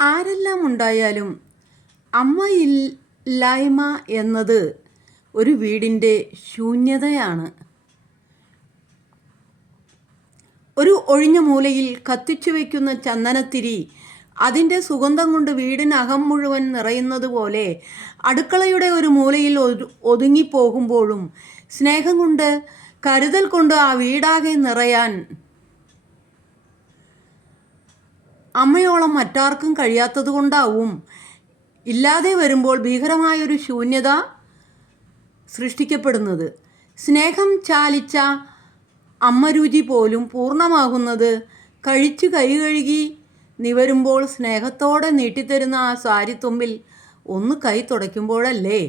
ആരെല്ലാം ഉണ്ടായാലും അമ്മയില്ലായ്മ എന്നത് ഒരു വീടിന്റെ ശൂന്യതയാണ്. ഒരു ഒഴിഞ്ഞ മൂലയിൽ കത്തിച്ചു വയ്ക്കുന്ന ചന്ദനത്തിരി അതിന്റെ സുഗന്ധം കൊണ്ട് വീടിനകം മുഴുവൻ നിറയുന്നത് പോലെ അടുക്കളയുടെ ഒരു മൂലയിൽ ഒതു- ഒതുങ്ങിപ്പോകുമ്പോഴും സ്നേഹം കൊണ്ട് കരുതൽ കൊണ്ട് ആ വീടാകെ നിറയാൻ അമ്മയോളം മറ്റാർക്കും കഴിയാത്തത് കൊണ്ടാവും. ഇല്ലാതെ വരുമ്പോൾ ഭീകരമായൊരു ശൂന്യത സൃഷ്ടിക്കപ്പെടുന്നത്. സ്നേഹം ചാലിച്ച അമ്മരുചി പോലും പൂർണമാകുന്നത് കഴിച്ചു കൈ കഴുകി നിവരുമ്പോൾ സ്നേഹത്തോടെ നീട്ടിത്തരുന്ന ആ സാരിത്തുമ്പിൽ ഒന്ന് കൈ തുടയ്ക്കുമ്പോഴല്ലേ?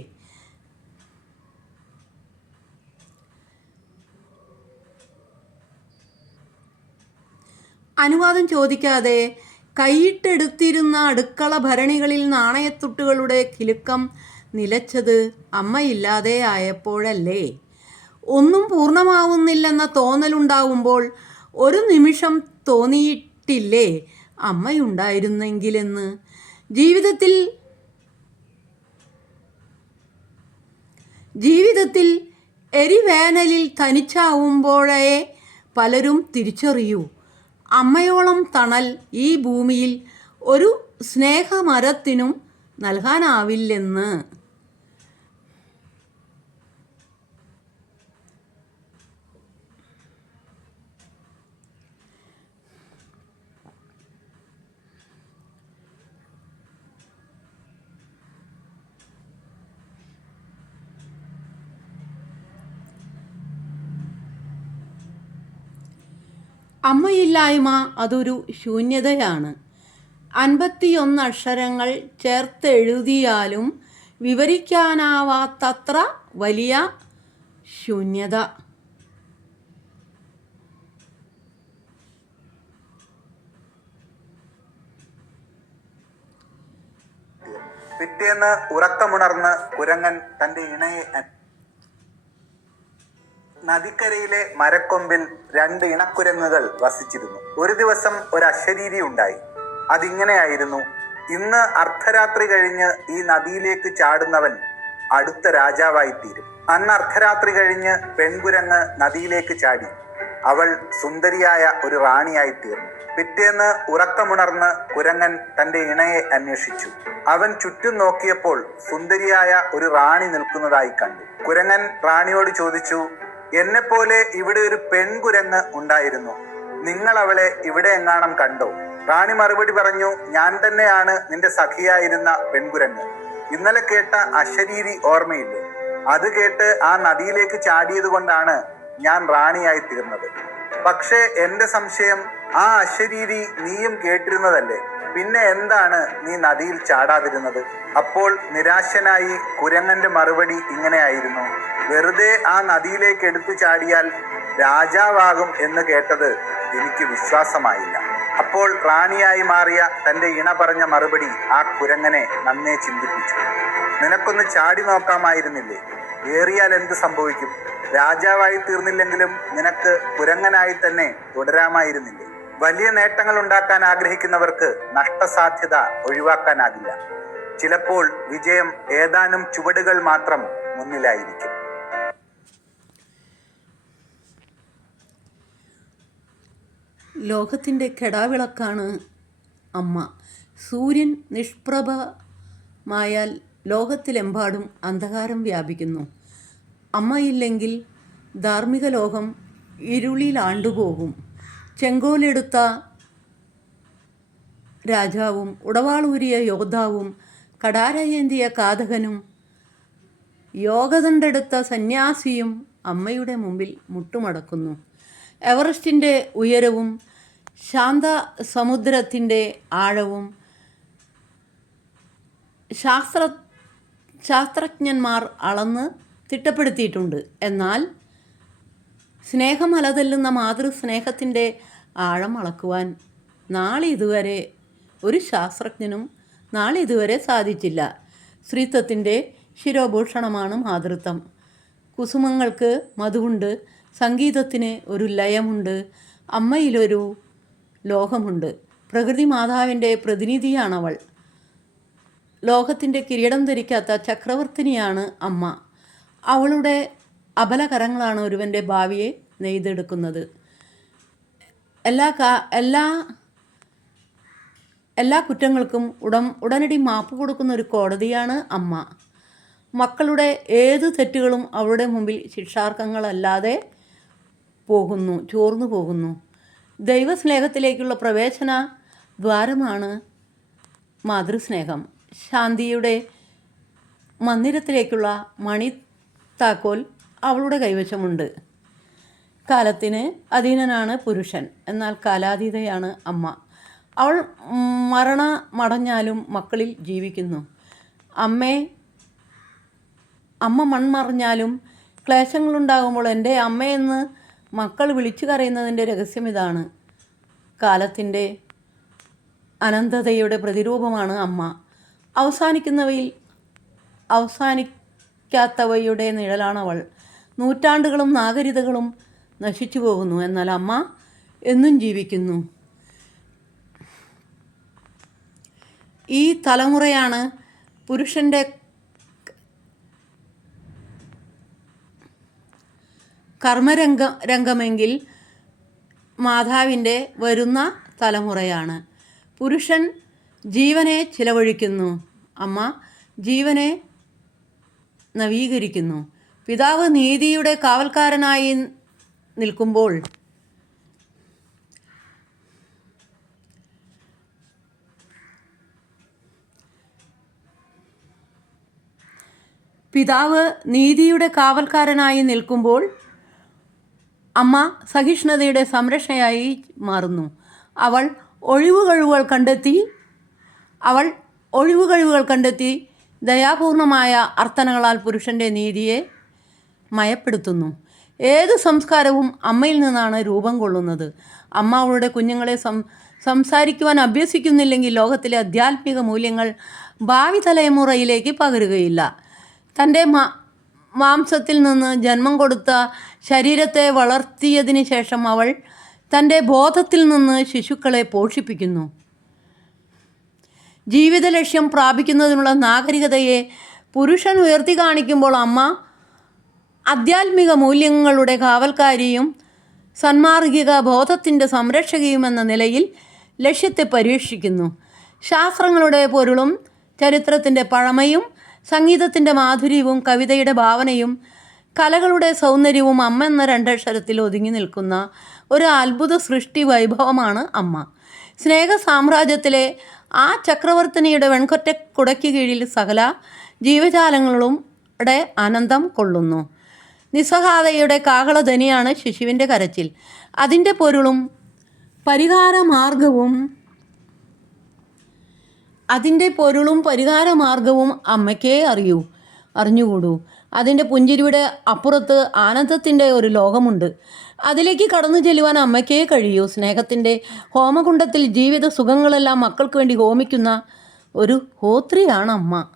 അനുവാദം ചോദിക്കാതെ കൈയിട്ടെടുത്തിരുന്ന അടുക്കള ഭരണികളിൽ നാണയത്തുട്ടുകളുടെ കിലുക്കം നിലച്ചത് അമ്മയില്ലാതെ ആയപ്പോഴല്ലേ? ഒന്നും പൂർണമാവുന്നില്ലെന്ന തോന്നലുണ്ടാവുമ്പോൾ ഒരു നിമിഷം തോന്നിയിട്ടില്ലേ അമ്മയുണ്ടായിരുന്നെങ്കിലെന്ന്? ജീവിതത്തിൽ ജീവിതത്തിൽ എരിവേനലിൽ തനിച്ചാവുമ്പോഴേ പലരും തിരിച്ചറിയൂ. അമ്മയോളം തണൽ ഈ ഭൂമിയിൽ ഒരു സ്നേഹമരത്തിനും നൽകാനാവില്ലെന്ന്. അമ്മയില്ലായ്മ അതൊരു ശൂന്യതയാണ്. അൻപത്തിയൊന്ന് അക്ഷരങ്ങൾ ചേർത്തെഴുതിയാലും വിവരിക്കാനാവാത്തത്ര വലിയ ശൂന്യത. പിറ്റേന്ന് ഉറക്കമുണർന്ന് കുരങ്ങൻ തന്റെ ഇണയെ നദിക്കരയിലെ മരക്കൊമ്പിൽ രണ്ട് ഇണക്കുരങ്ങുകൾ വസിച്ചിരുന്നു. ഒരു ദിവസം ഒരു അശരീരി ഉണ്ടായി. അതിങ്ങനെയായിരുന്നു. ഇന്ന് അർദ്ധരാത്രി കഴിഞ്ഞ് ഈ നദിയിലേക്ക് ചാടുന്നവൻ അടുത്ത രാജാവായി തീരും അന്ന് അർദ്ധരാത്രി കഴിഞ്ഞ് പെൺകുരങ്ങ് നദിയിലേക്ക് ചാടി. അവൾ സുന്ദരിയായ ഒരു റാണിയായി തീർന്നു പിറ്റേന്ന് ഉറക്കമുണർന്ന് കുരങ്ങൻ തന്റെ ഇണയെ അന്വേഷിച്ചു. അവൻ ചുറ്റും നോക്കിയപ്പോൾ സുന്ദരിയായ ഒരു റാണി നിൽക്കുന്നതായി കണ്ടു. കുരങ്ങൻ റാണിയോട് ചോദിച്ചു എന്നെ പോലെ ഇവിടെ ഒരു പെൺകുരങ്ങ് ഉണ്ടായിരുന്നു. നിങ്ങൾ അവളെ ഇവിടെ എങ്ങാണം കണ്ടോ? റാണി മറുപടി പറഞ്ഞു ഞാൻ തന്നെയാണ് നിന്റെ സഖിയായിരുന്ന പെൺകുരങ്ങ്. ഇന്നലെ കേട്ട അശരീരി ഓർമ്മയില്ലേ? അത് കേട്ട് ആ നദിയിലേക്ക് ചാടിയത് കൊണ്ടാണ് ഞാൻ റാണിയായി തീർന്നത്. പക്ഷേ എന്റെ സംശയം ആ അശരീരി നീയും കേട്ടിരുന്നതല്ലേ? പിന്നെ എന്താണ് നീ നദിയിൽ ചാടാതിരുന്നത്? അപ്പോൾ നിരാശനായി കുരങ്ങന്റെ മറുപടി ഇങ്ങനെയായിരുന്നു വെറുതെ ആ നദിയിലേക്ക് എടുത്തു ചാടിയാൽ രാജാവാകും എന്ന് കേട്ടത് എനിക്ക് വിശ്വാസമായില്ല. അപ്പോൾ റാണിയായി മാറിയ തന്റെ ഇണ പറഞ്ഞ മറുപടി ആ കുരങ്ങനെ നന്നേ ചിന്തിപ്പിച്ചു. നിനക്കൊന്ന് ചാടി നോക്കാമായിരുന്നില്ലേ? ഏറിയാൽ എന്ത് സംഭവിക്കും? രാജാവായി തീർന്നില്ലെങ്കിലും നിനക്ക് കുരങ്ങനായി തന്നെ തുടരാമായിരുന്നില്ലേ? വലിയ നേട്ടങ്ങൾ ഉണ്ടാക്കാൻ ആഗ്രഹിക്കുന്നവർക്ക് നഷ്ടസാധ്യത ഒഴിവാക്കാനാകില്ല. ചിലപ്പോൾ വിജയം ഏതാനും ചുവടുകൾ മാത്രം മുന്നിലായിരിക്കും. ലോകത്തിന്റെ കെടാവിളക്കാണ് അമ്മ. സൂര്യൻ നിഷ്പ്രഭമായാൽ ലോകത്തിലെമ്പാടും അന്ധകാരം വ്യാപിക്കുന്നു. അമ്മയില്ലെങ്കിൽ ധാർമ്മിക ലോകം ഇരുളിലാണ്ടുപോകും. ചെങ്കോലെടുത്ത രാജാവും ഉടവാളൂരിയ യോദ്ധാവും കടാരയേന്തിയ കാതകനും യോഗദണ്ഡെടുത്ത സന്യാസിയും അമ്മയുടെ മുമ്പിൽ മുട്ടുമടക്കുന്നു. എവറസ്റ്റിന്റെ ഉയരവും ശാന്ത സമുദ്രത്തിന്റെ ആഴവും ശാസ്ത്ര ശാസ്ത്രജ്ഞന്മാർ അളന്ന് തിട്ടപ്പെടുത്തിയിട്ടുണ്ട്. എന്നാൽ സ്നേഹം അലതല്ലുന്ന മാതൃസ്നേഹത്തിന്റെ ആഴം അളക്കുവാൻ നാളെ ഇതുവരെ ഒരു ശാസ്ത്രജ്ഞനും നാളെ ഇതുവരെ സാധിച്ചില്ല. സ്ത്രീത്വത്തിന്റെ ശിരോഭൂഷണമാണ് മാതൃത്വം. കുസുമങ്ങൾക്ക് മധുവുണ്ട് സംഗീതത്തിന് ഒരു ലയമുണ്ട് അമ്മയിലൊരു ലോകമുണ്ട്. പ്രകൃതി മാതാവിന്റെ പ്രതിനിധിയാണവൾ. ലോകത്തിന്റെ കിരീടം ധരിക്കാത്ത ചക്രവർത്തിനിയാണ് അമ്മ. അവളുടെ അബലകരങ്ങളാണ് ഒരുവന്റെ ഭാവിയെ നെയ്തെടുക്കുന്നത്. എല്ലാ കാ എല്ലാ എല്ലാ കുറ്റങ്ങൾക്കും ഉടൻ ഉടനടി മാപ്പ് കൊടുക്കുന്ന ഒരു കോടതിയാണ് അമ്മ. മക്കളുടെ ഏത് തെറ്റുകളും അവളുടെ മുമ്പിൽ ശിക്ഷാർഹങ്ങളല്ലാതെ പോകുന്നു ചോർന്നു പോകുന്നു. ദൈവസ്നേഹത്തിലേക്കുള്ള പ്രവേശന ദ്വാരമാണ് മാതൃസ്നേഹം. ശാന്തിയുടെ മന്ദിരത്തിലേക്കുള്ള മണി താക്കോൽ അവളുടെ കൈവശമുണ്ട്. കാലത്തിന് അധീനനാണ് പുരുഷൻ എന്നാൽ കാലാതീതയാണ് അമ്മ. അവൾ മരണ മടഞ്ഞാലും മക്കളിൽ ജീവിക്കുന്നു. അമ്മേ അമ്മ മൺമറിഞ്ഞാലും ക്ലേശങ്ങളുണ്ടാകുമ്പോൾ എന്റെ അമ്മയെന്ന് മക്കൾ വിളിച്ചു കരയുന്നതിന്റെ രഹസ്യം ഇതാണ്. കാലത്തിന്റെ അനന്തതയുടെ പ്രതിരൂപമാണ് അമ്മ. അവസാനിക്കുന്നവയിൽ അവസാനിക്കാത്തവയുടെ നിഴലാണവൾ. നൂറ്റാണ്ടുകളും നാഗരികതകളും നശിച്ചു പോകുന്നു. എന്നാൽ അമ്മ എന്നും ജീവിക്കുന്നു. ഈ തലമുറയാണ് പുരുഷന്റെ കർമ്മരംഗ രംഗമെങ്കിൽ മാതാവിന്റെ വരുന്ന തലമുറയാണ്. പുരുഷൻ ജീവനെ ചിലവഴിക്കുന്നു. അമ്മ ജീവനെ നവീകരിക്കുന്നു. പിതാവ് നീതിയുടെ കാവൽക്കാരനായി നിൽക്കുമ്പോൾ പിതാവ് നീതിയുടെ കാവൽക്കാരനായി നിൽക്കുമ്പോൾ അമ്മ സഹിഷ്ണുതയുടെ സംരക്ഷണയായി മാറുന്നു. അവൾ ഒഴിവുകഴിവുകൾ കണ്ടെത്തി അവൾ ഒഴിവുകഴിവുകൾ കണ്ടെത്തി ദയാപൂർണമായ അർത്ഥനകളാൽ പുരുഷന്റെ നീതിയെ മയപ്പെടുത്തുന്നു. ഏത് സംസ്കാരവും അമ്മയിൽ നിന്നാണ് രൂപം കൊള്ളുന്നത്. അമ്മ അവളുടെ കുഞ്ഞുങ്ങളെ സം സംസാരിക്കുവാൻ അഭ്യസിക്കുന്നില്ലെങ്കിൽ ലോകത്തിലെ ആധ്യാത്മിക മൂല്യങ്ങൾ ഭാവി തലമുറയിലേക്ക് പകരുകയില്ല. തന്റെ മാ മാംസത്തിൽ നിന്ന് ജന്മം കൊടുത്ത ശരീരത്തെ വളർത്തിയതിന് ശേഷം അവൾ തന്റെ ബോധത്തിൽ നിന്ന് ശിശുക്കളെ പോഷിപ്പിക്കുന്നു. ജീവിത ലക്ഷ്യം പ്രാപിക്കുന്നതിനുള്ള നാഗരികതയെ പുരുഷൻ ഉയർത്തി കാണിക്കുമ്പോൾ അമ്മ ആധ്യാത്മിക മൂല്യങ്ങളുടെ കാവൽക്കാരിയും സന്മാർഗിക ബോധത്തിന്റെ സംരക്ഷകയുമെന്ന നിലയിൽ ലക്ഷ്യത്തെ പരീക്ഷിക്കുന്നു. ശാസ്ത്രങ്ങളുടെ പൊരുളും ചരിത്രത്തിന്റെ പഴമയും സംഗീതത്തിന്റെ മാധുര്യവും കവിതയുടെ ഭാവനയും കലകളുടെ സൗന്ദര്യവും അമ്മ എന്ന രണ്ടക്ഷരത്തിൽ ഒതുങ്ങി നിൽക്കുന്ന ഒരു അത്ഭുത സൃഷ്ടി വൈഭവമാണ് അമ്മ. സ്നേഹ സാമ്രാജ്യത്തിലെ ആ ചക്രവർത്തിനിയുടെ വെൺകൊറ്റ കുടയ്ക്ക് കീഴിൽ സകല ജീവജാലങ്ങളും ടെ ആനന്ദം കൊള്ളുന്നു. നിസ്സഹായതയുടെ കാഹളധനിയാണ് ശിശുവിന്റെ കരച്ചിൽ. അതിന്റെ പൊരുളും പരിഹാരമാർഗവും അതിന്റെ പൊരുളും പരിഹാര മാർഗവും അമ്മയ്ക്കേ അറിയൂ അറിഞ്ഞുകൂടൂ. അതിന്റെ പുഞ്ചിരിയുടെ അപ്പുറത്ത് ആനന്ദത്തിന്റെ ഒരു ലോകമുണ്ട്. അതിലേക്ക് കടന്നു ചെല്ലുവാൻ അമ്മയ്ക്കേ കഴിയൂ. സ്നേഹത്തിന്റെ ഹോമകുണ്ടത്തിൽ ജീവിത സുഖങ്ങളെല്ലാം മക്കൾക്ക് വേണ്ടി ഹോമിക്കുന്ന ഒരു ഹോത്രിയാണ് അമ്മ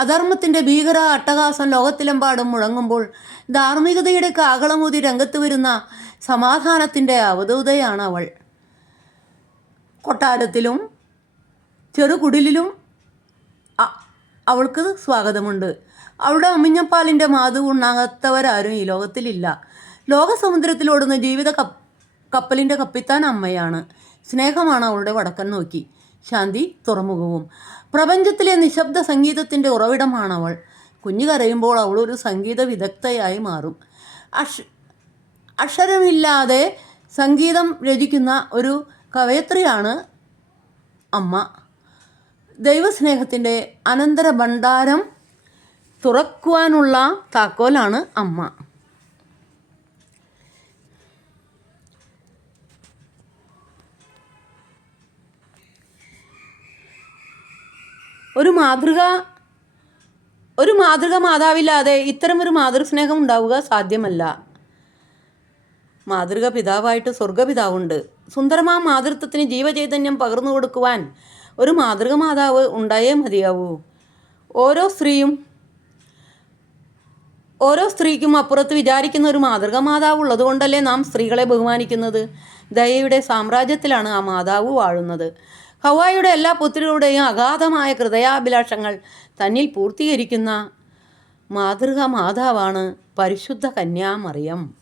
അധർമ്മത്തിന്റെ ഭീകര അട്ടഹാസം ലോകത്തിലെമ്പാടും മുഴങ്ങുമ്പോൾ ധാർമ്മികതയുടെ കാകളമൂതി രംഗത്ത് വരുന്ന സമാധാനത്തിന്റെ അവധൂതയാണ് അവൾ. കൊട്ടാരത്തിലും ചെറുകുടിലും അവൾക്ക് സ്വാഗതമുണ്ട്. അവളുടെ അമ്മിഞ്ഞപ്പാലിന്റെ മാതു ഉണ്ണാകാത്തവരാരും ഈ ലോകത്തിലില്ല. ലോകസമുദ്രത്തിലോടുന്ന ജീവിത കപ്പ് കപ്പലിന്റെ കപ്പിത്താൻ അമ്മയാണ്. സ്നേഹമാണ് അവളുടെ വടക്കൻ നോക്കി. ശാന്തി തുറമുഖവും. പ്രപഞ്ചത്തിലെ നിശബ്ദ സംഗീതത്തിന്റെ ഉറവിടമാണ് അവൾ കുഞ്ഞു കരയുമ്പോൾ അവൾ ഒരു സംഗീത വിദഗ്ധയായി മാറും. അക്ഷ അക്ഷരമില്ലാതെ സംഗീതം രചിക്കുന്ന ഒരു കവയത്രിയാണ് അമ്മ. ദൈവസ്നേഹത്തിന്റെ അനന്തര ഭണ്ഡാരം തുറക്കുവാനുള്ള താക്കോലാണ് അമ്മ. ഒരു മാതൃക ഒരു മാതൃക മാതാവില്ലാതെ ഇത്തരമൊരു മാതൃസ്നേഹം ഉണ്ടാവുക സാധ്യമല്ല. മാതൃക പിതാവായിട്ട് സ്വർഗപിതാവുണ്ട്. സുന്ദരമാ മാതൃത്വത്തിന് ജീവചൈതന്യം പകർന്നു കൊടുക്കുവാൻ ഒരു മാതൃക മാതാവ് ഉണ്ടായേ മതിയാവൂ. ഓരോ സ്ത്രീയും ഓരോ സ്ത്രീക്കും അപ്പുറത്ത് വിചാരിക്കുന്ന ഒരു മാതൃക മാതാവ് ഉള്ളതുകൊണ്ടല്ലേ നാം സ്ത്രീകളെ ബഹുമാനിക്കുന്നത്? ദയയുടെ സാമ്രാജ്യത്തിലാണ് ആ മാതാവ് വാഴുന്നത്. ഹവായുടെ എല്ലാ പുത്രികളുടെയും അഗാധമായ ഹൃദയാഭിലാഷങ്ങൾ തന്നിൽ പൂർത്തീകരിക്കുന്ന മാതൃക മാതാവാണ് പരിശുദ്ധ കന്യാമറിയം.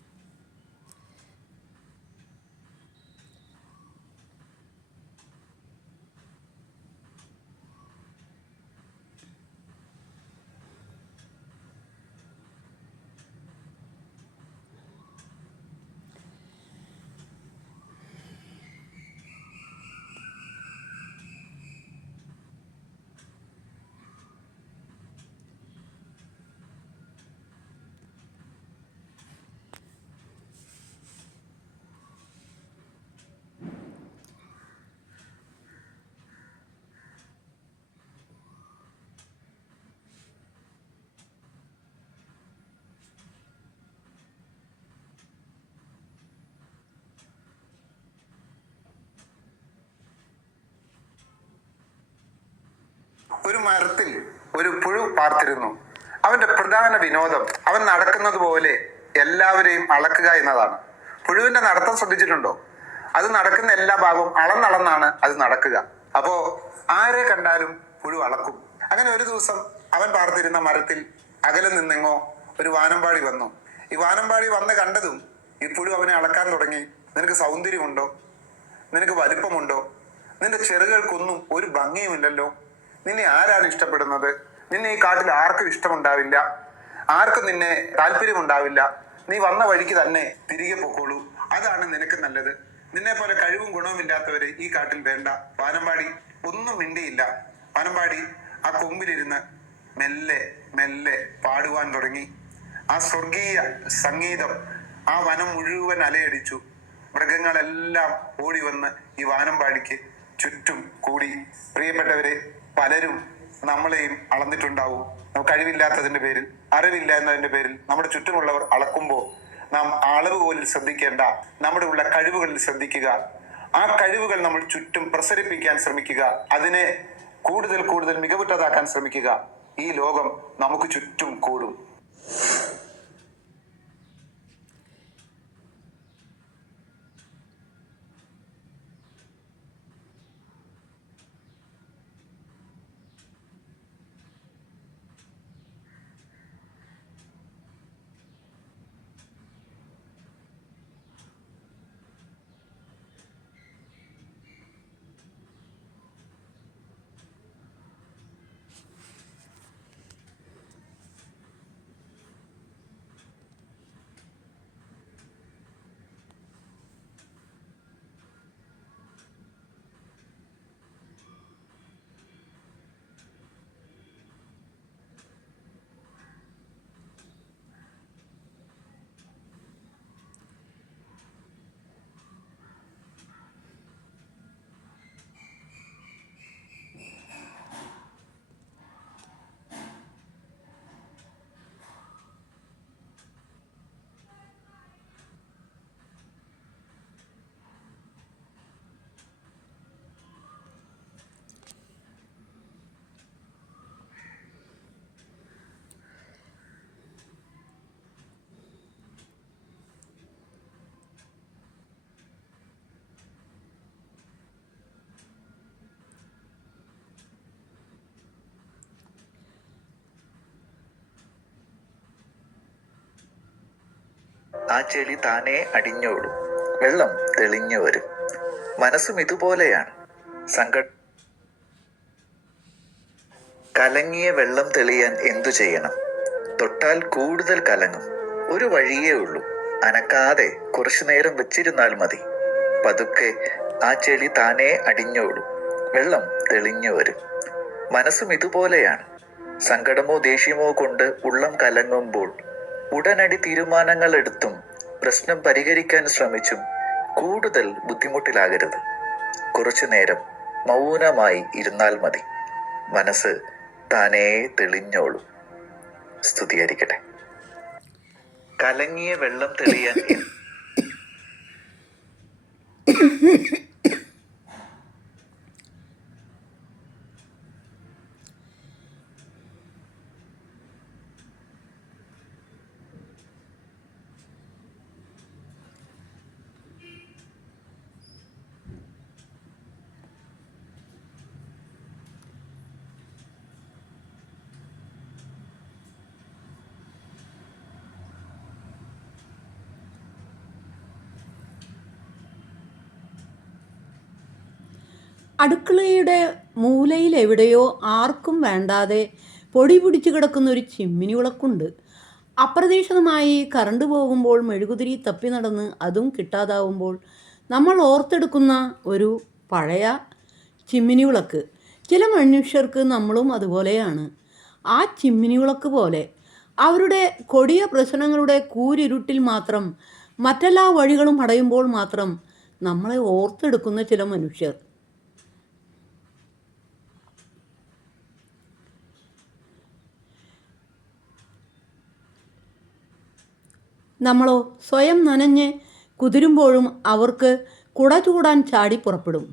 ഒരു മരത്തിൽ ഒരു പുഴു പാർത്തിരുന്നു. അവന്റെ പ്രധാന വിനോദം അവൻ നടക്കുന്നത് പോലെ എല്ലാവരെയും അളക്കുക എന്നതാണ്. പുഴുവിന്റെ നടത്തം ശ്രദ്ധിച്ചിട്ടുണ്ടോ? അത് നടക്കുന്ന എല്ലാ ഭാഗവും അളന്നളന്നാണ് അത് നടക്കുക. അപ്പോ ആരെ കണ്ടാലും പുഴു അളക്കും. അങ്ങനെ ഒരു ദിവസം അവൻ പാർത്തിരുന്ന മരത്തിൽ അകലെ നിന്നെങ്ങോ ഒരു വാനമ്പാടി വന്നു. ഈ വാനമ്പാടി വന്ന് കണ്ടതും ഈ പുഴു അവനെ അളക്കാൻ തുടങ്ങി. നിനക്ക് സൗന്ദര്യമുണ്ടോ? നിനക്ക് വലിപ്പമുണ്ടോ? നിന്റെ ചെറുകൾക്കൊന്നും ഒരു ഭംഗിയുമില്ലല്ലോ? നിന്നെ ആരാണ് ഇഷ്ടപ്പെടുന്നത്? നിന്നെ ഈ കാട്ടിൽ ആർക്കും ഇഷ്ടമുണ്ടാവില്ല. ആർക്കും നിന്നെ താല്പര്യമുണ്ടാവില്ല. നീ വന്ന വഴിക്ക് തന്നെ തിരികെ പൊക്കോളൂ. അതാണ് നിനക്ക് നല്ലത്. നിന്നെ പോലെ കഴിവും ഗുണവും ഇല്ലാത്തവര് ഈ കാട്ടിൽ വേണ്ട. വാനമ്പാടി ഒന്നും മിണ്ടിയില്ല. വാനമ്പാടി ആ കൊമ്പിലിരുന്ന് മെല്ലെ മെല്ലെ പാടുവാൻ തുടങ്ങി. ആ സ്വർഗീയ സംഗീതം ആ വനം മുഴുവൻ അലയടിച്ചു. മൃഗങ്ങളെല്ലാം ഓടി വന്ന് ഈ വാനമ്പാടിക്ക് ചുറ്റും കൂടി. പ്രിയപ്പെട്ടവരെ പലരും നമ്മളെയും അളന്നിട്ടുണ്ടാവും. നമുക്ക് കഴിവില്ലാത്തതിന്റെ പേരിൽ അറിവില്ല എന്നതിന്റെ പേരിൽ നമ്മുടെ ചുറ്റുമുള്ളവർ അളക്കുമ്പോൾ നാം അളവ് പോലും ശ്രദ്ധിക്കേണ്ട നമ്മുടെ ഉള്ള കഴിവുകളിൽ ശ്രദ്ധിക്കുക. ആ കഴിവുകൾ നമ്മൾ ചുറ്റും പ്രസരിപ്പിക്കാൻ ശ്രമിക്കുക. അതിനെ കൂടുതൽ കൂടുതൽ മികവുറ്റതാക്കാൻ ശ്രമിക്കുക. ഈ ലോകം നമുക്ക് ചുറ്റും കൂടും. ആ ചെളി താനെ അടിഞ്ഞോടും. വെള്ളം തെളിഞ്ഞു വരും. മനസ്സും ഇതുപോലെയാണ്. സങ്ക കലങ്ങിയ വെള്ളം തെളിയാൻ എന്തു ചെയ്യണം? തൊട്ടാൽ കൂടുതൽ കലങ്ങും. ഒരു വഴിയേ ഉള്ളൂ. അനക്കാതെ കുറച്ചു നേരം വെച്ചിരുന്നാൽ മതി. പതുക്കെ ആ ചെളി താനെ അടിഞ്ഞോടും. വെള്ളം തെളിഞ്ഞു വരും. മനസ്സും ഇതുപോലെയാണ്. സങ്കടമോ ദേഷ്യമോ കൊണ്ട് ഉള്ളം കലങ്ങുമ്പോൾ ഉടനടി തീരുമാനങ്ങൾ എടുത്തും പ്രശ്നം പരിഹരിക്കാൻ ശ്രമിച്ചും കൂടുതൽ ബുദ്ധിമുട്ടിലാകരുത്. കുറച്ചു നേരം മൗനമായി ഇരുന്നാൽ മതി. മനസ്സ് താനേ തെളിഞ്ഞോളും. സ്തുതിയായിരിക്കട്ടെ. കലങ്ങിയ വെള്ളം തെളിയാൻ അടുക്കളയുടെ മൂലയിൽ എവിടെയോ ആർക്കും വേണ്ടാതെ പൊടി പിടിച്ചു കിടക്കുന്ന ഒരു ചിമ്മിനി വിളക്കുണ്ട്. അപ്രതീക്ഷിതമായി കറണ്ട് പോകുമ്പോൾ മെഴുകുതിരി തപ്പി നടന്ന് അതും കിട്ടാതാവുമ്പോൾ നമ്മൾ ഓർത്തെടുക്കുന്ന ഒരു പഴയ ചിമ്മിനി വിളക്ക്. ചില മനുഷ്യർക്ക് നമ്മളും അതുപോലെയാണ്. ആ ചിമ്മിനി വിളക്ക് പോലെ അവരുടെ കൊടിയ പ്രശ്നങ്ങളുടെ കൂരിരുട്ടിൽ മാത്രം മറ്റെല്ലാ വഴികളും അടയുമ്പോൾ മാത്രം നമ്മളെ ഓർത്തെടുക്കുന്ന ചില മനുഷ്യർ. നമ്മളോ സ്വയം നനഞ്ഞ് കുതിരുമ്പോഴും അവർക്ക് കുട ചൂടാൻ ചാടി പുറപ്പെടും.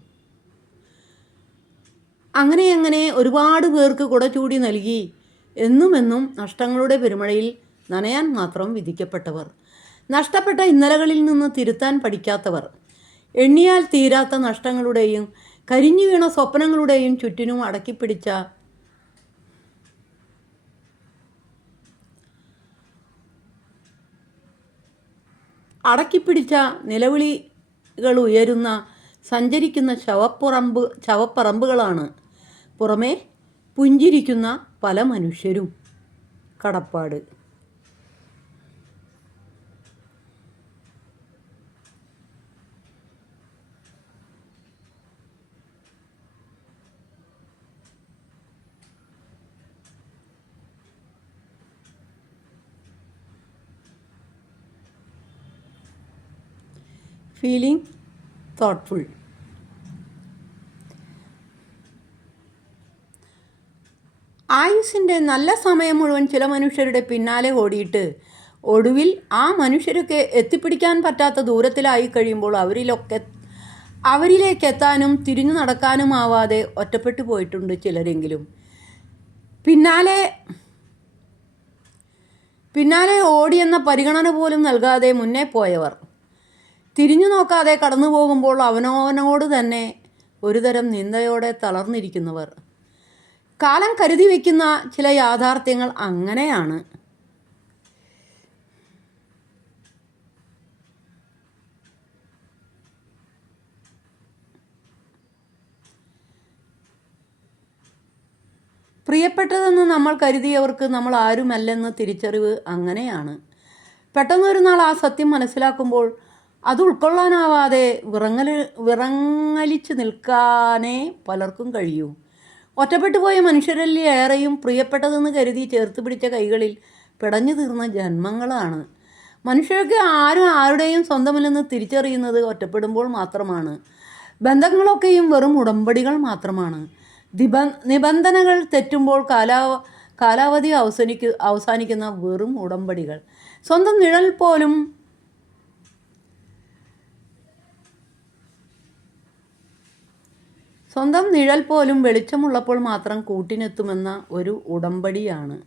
അങ്ങനെ അങ്ങനെ ഒരുപാട് പേർക്ക് കുട ചൂടി നൽകി എന്നുമെന്നും നഷ്ടങ്ങളുടെ പെരുമഴയിൽ നനയാൻ മാത്രം വിധിക്കപ്പെട്ടവർ നഷ്ടപ്പെട്ട ഇന്നലകളിൽ നിന്ന് തിരുത്താൻ പഠിക്കാത്തവർ എണ്ണിയാൽ തീരാത്ത നഷ്ടങ്ങളുടെയും കരിഞ്ഞു വീണ സ്വപ്നങ്ങളുടെയും ചുറ്റിനും അടക്കിപ്പിടിച്ച അടക്കിപ്പിടിച്ച നിലവിളികൾ ഉയരുന്ന സഞ്ചരിക്കുന്ന ശവപ്പുറമ്പ് ശവപ്പറമ്പുകളാണ് പുറമേ പുഞ്ചിരിക്കുന്ന പല മനുഷ്യരും. കടപ്പാട്. Feeling thoughtful. ആയുസിന്റെ നല്ല സമയം മുഴുവൻ ചില മനുഷ്യരുടെ പിന്നാലെ ഓടിയിട്ട് ഒടുവിൽ ആ മനുഷ്യരൊക്കെ എത്തിപ്പിടിക്കാൻ പറ്റാത്ത ദൂരത്തിലായി കഴിയുമ്പോൾ അവരിലൊക്കെ അവരിലേക്ക് എത്താനും തിരിഞ്ഞു നടക്കാനും ആവാതെ ഒറ്റപ്പെട്ടു പോയിട്ടുണ്ട് ചിലരെങ്കിലും പിന്നാലെ പിന്നാലെ ഓടിയെന്ന പരിഗണന പോലും നൽകാതെ മുന്നേ പോയവർ തിരിഞ്ഞു നോക്കാതെ കടന്നു പോകുമ്പോൾ അവനവനോട് തന്നെ ഒരുതരം നിന്ദയോടെ തളർന്നിരിക്കുന്നവർ. കാലം കരുതി വയ്ക്കുന്ന ചില യാഥാർത്ഥ്യങ്ങൾ അങ്ങനെയാണ്. പ്രിയപ്പെട്ടതെന്ന് നമ്മൾ കരുതിയവർക്ക് നമ്മൾ ആരുമല്ലെന്ന് തിരിച്ചറിവ് അങ്ങനെയാണ്. പെട്ടെന്നൊരു നാൾ ആ സത്യം മനസ്സിലാക്കുമ്പോൾ അത് ഉൾക്കൊള്ളാനാവാതെ വിറങ്ങൽ വിറങ്ങലിച്ച് നിൽക്കാനേ പലർക്കും കഴിയൂ. ഒറ്റപ്പെട്ടു പോയ മനുഷ്യരിൽ ഏറെയും പ്രിയപ്പെട്ടതെന്ന് കരുതി ചേർത്ത് പിടിച്ച കൈകളിൽ പിടഞ്ഞു തീർന്ന ജന്മങ്ങളാണ്. മനുഷ്യർക്ക് ആരും ആരുടെയും സ്വന്തമല്ലെന്ന് തിരിച്ചറിയുന്നത് ഒറ്റപ്പെടുമ്പോൾ മാത്രമാണ്. ബന്ധങ്ങളൊക്കെയും വെറും ഉടമ്പടികൾ മാത്രമാണ്. ദിബ നിബന്ധനകൾ തെറ്റുമ്പോൾ കാലാ കാലാവധി അവസാനിക്കു അവസാനിക്കുന്ന വെറും ഉടമ്പടികൾ. സ്വന്തം നിഴൽ പോലും സ്വന്തം നിഴൽ പോലും വെളിച്ചമുള്ളപ്പോൾ മാത്രം കൂട്ടിനെത്തുമെന്ന ഒരു ഉടമ്പടിയാണ്.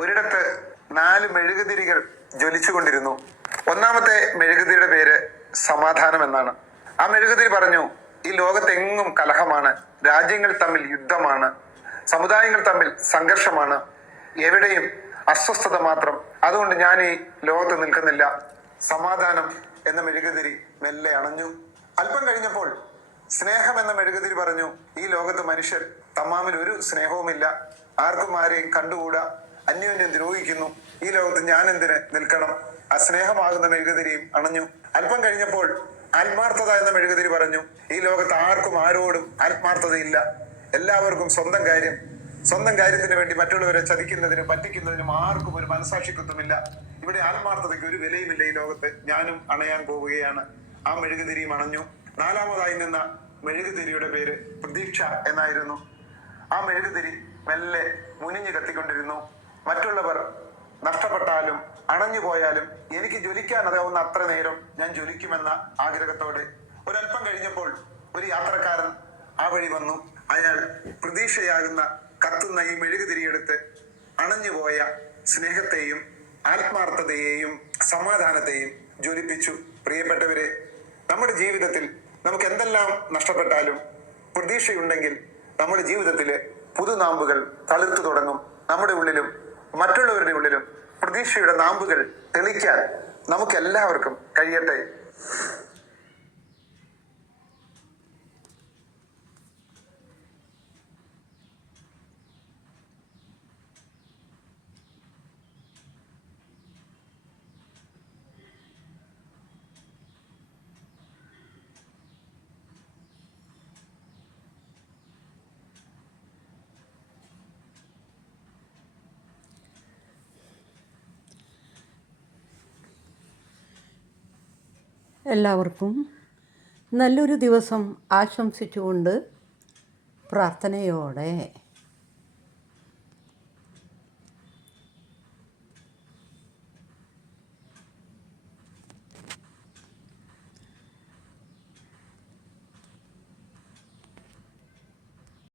ഒരിടത്ത് നാല് മെഴുകുതിരികൾ ജ്വലിച്ചുകൊണ്ടിരുന്നു. ഒന്നാമത്തെ മെഴുകുതിരിയുടെ പേര് സമാധാനം എന്നാണ് ആ മെഴുകുതിരി പറഞ്ഞു ഈ ലോകത്തെങ്ങും കലഹമാണ്. രാജ്യങ്ങൾ തമ്മിൽ യുദ്ധമാണ്. സമുദായങ്ങൾ തമ്മിൽ സംഘർഷമാണ്. എവിടെയും അസ്വസ്ഥത മാത്രം. അതുകൊണ്ട് ഞാൻ ഈ ലോകത്ത് നിൽക്കുന്നില്ല. സമാധാനം എന്ന മെഴുകുതിരി മെല്ലെ അണഞ്ഞു. അല്പം കഴിഞ്ഞപ്പോൾ സ്നേഹം എന്ന മെഴുകുതിരി പറഞ്ഞു ഈ ലോകത്ത് മനുഷ്യർ തമ്മാമിൽ ഒരു സ്നേഹവുമില്ല. ആർക്കും ആരെയും കണ്ടുകൂടാ. അന്യോന്യം ദ്രോഹിക്കുന്നു. ഈ ലോകത്ത് ഞാൻ എന്തിന് നിൽക്കണം? ആ സ്നേഹമാകുന്ന മെഴുകുതിരിയും അണഞ്ഞു. അല്പം കഴിഞ്ഞപ്പോൾ ആത്മാർത്ഥത എന്ന മെഴുകുതിരി പറഞ്ഞു ഈ ലോകത്ത് ആർക്കും ആരോടും ആത്മാർത്ഥതയില്ല. എല്ലാവർക്കും സ്വന്തം കാര്യം സ്വന്തം കാര്യത്തിന് വേണ്ടി മറ്റുള്ളവരെ ചതിക്കുന്നതിനും പറ്റിക്കുന്നതിനും ആർക്കും ഒരു മനസാക്ഷിത്വമില്ല. ഇവിടെ ആത്മാർത്ഥതയ്ക്ക് ഒരു വിലയുമില്ല ഈ ലോകത്ത്. ഞാനും അണയാൻ പോവുകയാണ്. ആ മെഴുകുതിരിയും അണഞ്ഞു. നാലാമതായി നിന്ന മെഴുകുതിരിയുടെ പേര് പ്രതീക്ഷ എന്നായിരുന്നു. ആ മെഴുകുതിരി മെല്ലെ മുനിഞ്ഞു കത്തിക്കൊണ്ടിരുന്നു. മറ്റുള്ളവർ നഷ്ടപ്പെട്ടാലും അണഞ്ഞു പോയാലും എനിക്ക് ജ്വലിക്കാൻ അതാവുന്ന അത്ര നേരം ഞാൻ ജ്വലിക്കുമെന്ന ആഗ്രഹത്തോടെ. ഒരല്പം കഴിഞ്ഞപ്പോൾ ഒരു യാത്രക്കാരൻ ആ വഴി വന്നു. അയാൾ പ്രതീക്ഷയാകുന്ന കത്തുന്ന ഈ മെഴുകുതിരിയെടുത്ത് അണഞ്ഞുപോയ സ്നേഹത്തെയും ആത്മാർത്ഥതയെയും സമാധാനത്തെയും ജ്വലിപ്പിച്ചു. പ്രിയപ്പെട്ടവരെ നമ്മുടെ ജീവിതത്തിൽ നമുക്ക് എന്തെല്ലാം നഷ്ടപ്പെട്ടാലും പ്രതീക്ഷയുണ്ടെങ്കിൽ നമ്മുടെ ജീവിതത്തിൽ പുതുനാമ്പുകൾ തളിർത്തു തുടങ്ങും. നമ്മുടെ ഉള്ളിലും മറ്റുള്ളവരുടെ ഉള്ളിലും പ്രതീക്ഷയുടെ നാമ്പുകൾ തെളിക്കാൻ നമുക്ക് എല്ലാവർക്കും കഴിയട്ടെ. എല്ലാവർക്കും നല്ലൊരു ദിവസം ആശംസിച്ചുകൊണ്ട് പ്രാർത്ഥനയോടെ